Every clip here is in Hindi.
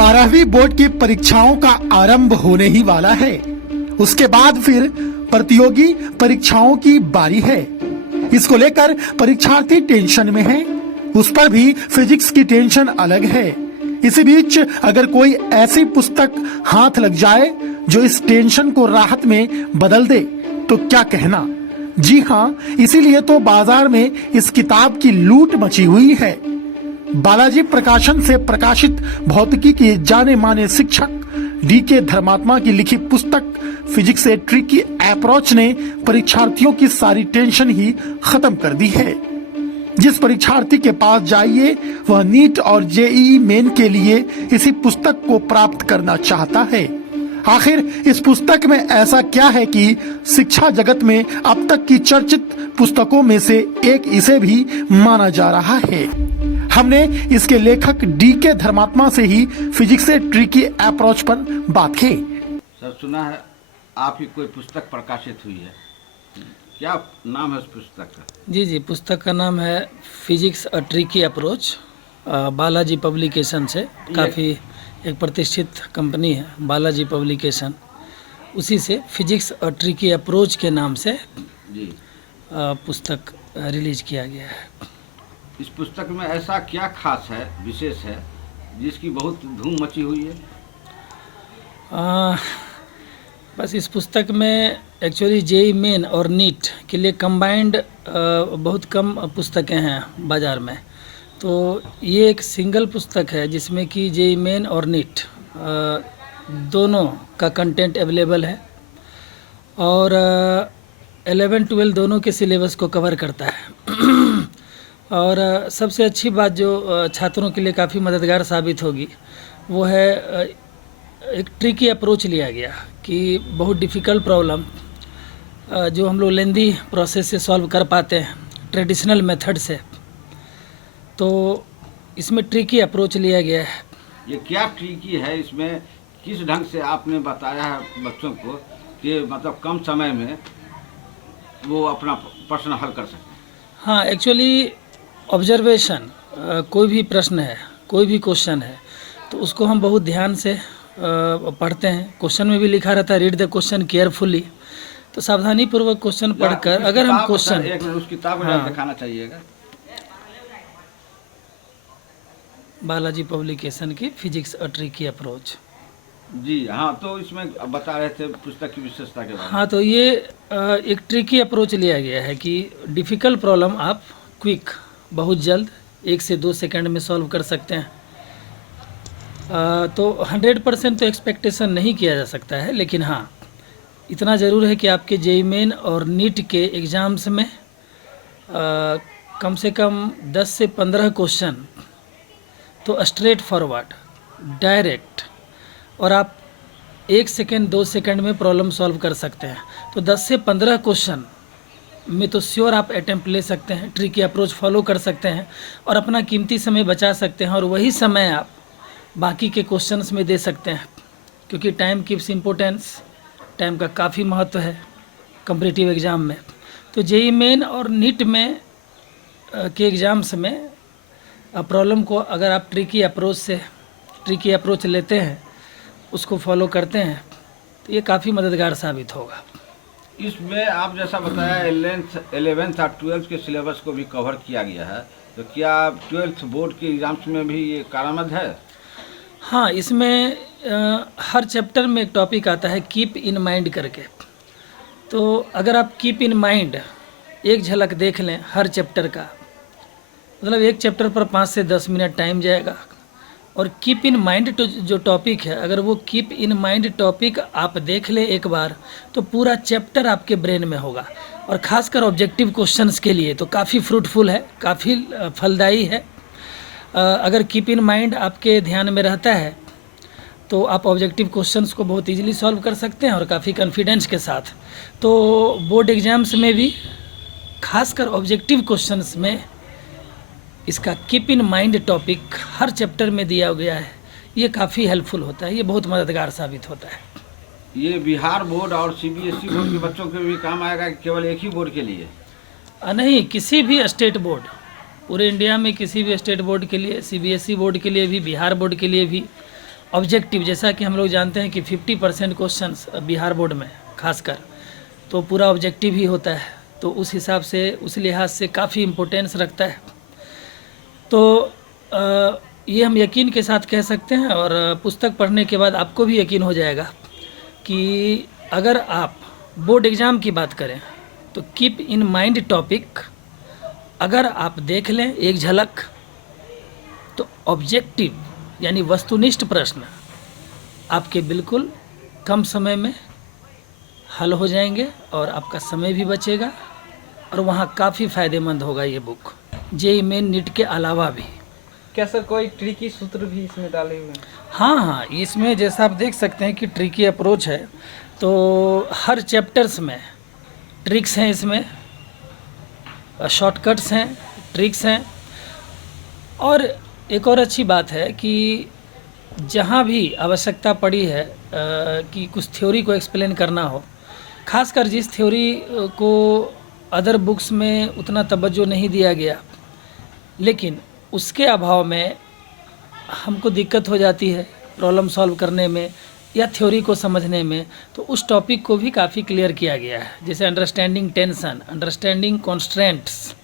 12वीं बोर्ड की परीक्षाओं का आरंभ होने ही वाला है। उसके बाद फिर प्रतियोगी परीक्षाओं की बारी है। इसको लेकर परीक्षार्थी टेंशन में है। उस पर भी फिजिक्स की टेंशन अलग है। इसी बीच अगर कोई ऐसी पुस्तक हाथ लग जाए जो इस टेंशन को राहत में बदल दे तो क्या कहना। जी हाँ, इसीलिए तो बाजार में इस किताब की लूट मची हुई है। बालाजी प्रकाशन से प्रकाशित भौतिकी के जाने माने शिक्षक डीके धर्मात्मा की लिखी पुस्तक फिजिक्स ए ट्रिकी अप्रोच ने परीक्षार्थियों की सारी टेंशन ही खत्म कर दी है। जिस परीक्षार्थी के पास जाइए वह नीट और जेईई मेन के लिए इसी पुस्तक को प्राप्त करना चाहता है। आखिर इस पुस्तक में ऐसा क्या है कि शिक्षा जगत में अब तक की चर्चित पुस्तकों में से एक इसे भी माना जा रहा है। हमने इसके लेखक डीके धर्मात्मा से ही फिजिक्स से ट्रिकी अप्रोच पर बात की। सर, सुना है आपकी कोई पुस्तक प्रकाशित हुई है, क्या नाम है उस पुस्तक का? जी, पुस्तक का नाम है physics a tricky approach. Balaji publication से, काफ़ी एक प्रतिष्ठित कंपनी है बालाजी पब्लिकेशन, उसी से फिजिक्स अ ट्रिकी अप्रोच के नाम से जी पुस्तक रिलीज किया गया है। इस पुस्तक में ऐसा क्या खास है, विशेष है, जिसकी बहुत धूम मची हुई है? बस इस पुस्तक में एक्चुअली जेईई मेन और नीट के लिए कंबाइंड बहुत कम पुस्तकें हैं बाज़ार में। तो ये एक सिंगल पुस्तक है जिसमें कि जेईई मेन और नीट दोनों का कंटेंट अवेलेबल है और 11-12 दोनों के सिलेबस को कवर करता है। और सबसे अच्छी बात जो छात्रों के लिए काफ़ी मददगार साबित होगी वो है एक ट्रिकी अप्रोच लिया गया कि बहुत डिफ़िकल्ट प्रॉब्लम जो हम लोग लेंदी प्रोसेस से सॉल्व कर पाते हैं ट्रेडिशनल मेथड से, तो इसमें ट्रिकी अप्रोच लिया गया है। ये क्या ट्रिकी है, इसमें किस ढंग से आपने बताया है बच्चों को कि मतलब कम समय में वो अपना प्रश्न हल कर सकें? हाँ, एक्चुअली ऑब्जर्वेशन, कोई भी प्रश्न है, कोई भी क्वेश्चन है, तो उसको हम बहुत ध्यान से पढ़ते हैं। क्वेश्चन में भी लिखा रहता है रीड द क्वेश्चन केयरफुली, तो सावधानी पूर्वक क्वेश्चन पढ़कर अगर हम क्वेश्चन एक मिनट उस किताब को दिखाना चाहिएगा। बालाजी पब्लिकेशन की फिजिक्स अ ट्रिकी अप्रोच। जी हाँ, तो इसमें बता रहे थे पुस्तक की विशेषता के बारे में। हाँ, तो ये एक ट्रिकी अप्रोच लिया गया है कि डिफ़िकल्ट प्रॉब्लम आप क्विक, बहुत जल्द 1 से 2 सेकंड में सॉल्व कर सकते हैं। तो 100% तो एक्सपेक्टेशन नहीं किया जा सकता है, लेकिन हाँ इतना ज़रूर है कि आपके जेईई मेन और नीट के एग्ज़ाम्स में कम से कम 10 से 15 क्वेश्चन तो स्ट्रेट फॉरवर्ड, डायरेक्ट, और आप 1 सेकेंड 2 सेकेंड में प्रॉब्लम सॉल्व कर सकते हैं। तो 10 से 15 क्वेश्चन में तो श्योर आप अटैम्प्ट ले सकते हैं, ट्रिकी अप्रोच फॉलो कर सकते हैं और अपना कीमती समय बचा सकते हैं, और वही समय आप बाकी के क्वेश्चंस में दे सकते हैं, क्योंकि टाइम कीप्स इम्पोर्टेंस, टाइम का काफ़ी महत्व है कॉम्पिटिटिव एग्ज़ाम में। तो जेईई मेन और नीट में के एग्ज़ाम्स में प्रॉब्लम को अगर आप ट्रिकी अप्रोच लेते हैं, उसको फॉलो करते हैं, तो ये काफ़ी मददगार साबित होगा। इसमें आप जैसा बताया 11th और 12th के सिलेबस को भी कवर किया गया है, तो क्या 12th बोर्ड के एग्जाम्स में भी ये कारआमद है? हाँ, इसमें हर चैप्टर में एक टॉपिक आता है कीप इन माइंड करके। तो अगर आप कीप इन माइंड एक झलक देख लें हर चैप्टर का, मतलब एक चैप्टर पर 5 से 10 मिनट टाइम जाएगा, और कीप इन माइंड जो टॉपिक है, अगर वो कीप इन माइंड टॉपिक आप देख लें एक बार, तो पूरा चैप्टर आपके ब्रेन में होगा। और ख़ासकर ऑब्जेक्टिव क्वेश्चंस के लिए तो काफ़ी फ्रूटफुल है, काफ़ी फलदायी है। अगर कीप इन माइंड आपके ध्यान में रहता है तो आप ऑब्जेक्टिव क्वेश्चंस को बहुत इजीली सॉल्व कर सकते हैं और काफ़ी कॉन्फिडेंस के साथ। तो बोर्ड एग्ज़ाम्स में भी खासकर ऑब्जेक्टिव क्वेश्चंस में इसका keep in mind topic her chapter में दिया गया है। ये काफ़ी हेल्पफुल होता है, ये बहुत मददगार साबित होता है। ये बिहार बोर्ड और सीबीएसई बोर्ड के बच्चों के भी काम आएगा कि केवल एक ही बोर्ड के लिए? नहीं, किसी भी स्टेट बोर्ड, पूरे इंडिया में किसी भी स्टेट बोर्ड के लिए, सीबीएसई बोर्ड के लिए भी, बिहार बोर्ड के लिए भी, ऑब्जेक्टिव, जैसा कि हम लोग जानते हैं कि 50% क्वेश्चंस बिहार बोर्ड में खासकर तो पूरा ऑब्जेक्टिव ही होता है, तो उस हिसाब से उस लिहाज से काफ़ी इम्पोर्टेंस रखता है। तो ये हम यकीन के साथ कह सकते हैं, और पुस्तक पढ़ने के बाद आपको भी यकीन हो जाएगा कि अगर आप बोर्ड एग्ज़ाम की बात करें तो कीप इन माइंड टॉपिक अगर आप देख लें एक झलक, तो ऑब्जेक्टिव यानी वस्तुनिष्ठ प्रश्न आपके बिल्कुल कम समय में हल हो जाएंगे और आपका समय भी बचेगा, और वहाँ काफ़ी फ़ायदेमंद होगा ये बुक, जेईई मेन नीट के अलावा भी। क्या सर कोई ट्रिकी सूत्र भी इसमें डाले हुए हैं? हाँ, इसमें जैसा आप देख सकते हैं कि ट्रिकी अप्रोच है, तो हर चैप्टर्स में ट्रिक्स हैं, इसमें शॉर्टकट्स हैं, ट्रिक्स हैं। और एक और अच्छी बात है कि जहाँ भी आवश्यकता पड़ी है कि कुछ थ्योरी को एक्सप्लेन करना हो, खासकर जिस थ्योरी को अदर बुक्स में उतना तवज्जो नहीं दिया गया, लेकिन उसके अभाव में हमको दिक्कत हो जाती है प्रॉब्लम सॉल्व करने में या थ्योरी को समझने में, तो उस टॉपिक को भी काफ़ी क्लियर किया गया है। जैसे अंडरस्टैंडिंग टेंशन, अंडरस्टैंडिंग कॉन्स्ट्रेंट्स,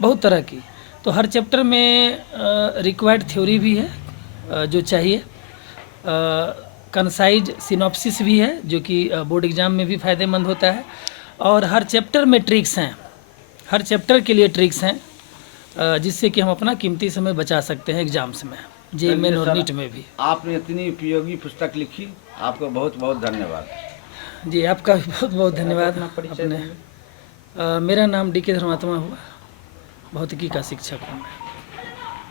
बहुत तरह की। तो हर चैप्टर में रिक्वायर्ड थ्योरी भी है जो चाहिए, कंसाइज सिनॉप्सिस भी है जो कि बोर्ड एग्ज़ाम में भी फ़ायदेमंद होता है, और हर चैप्टर में ट्रिक्स हैं, हर चैप्टर के लिए ट्रिक्स हैं जिससे कि हम अपना कीमती समय बचा सकते हैं एग्जाम्स में, जेईई मेन और नीट में भी। आपने इतनी उपयोगी पुस्तक लिखी, आपको बहुत बहुत धन्यवाद। जी, आपका भी बहुत बहुत धन्यवाद। अपना परिचय अपने मेरा नाम DK धर्मात्मा हुआ, भौतिकी का शिक्षक हूँ मैं।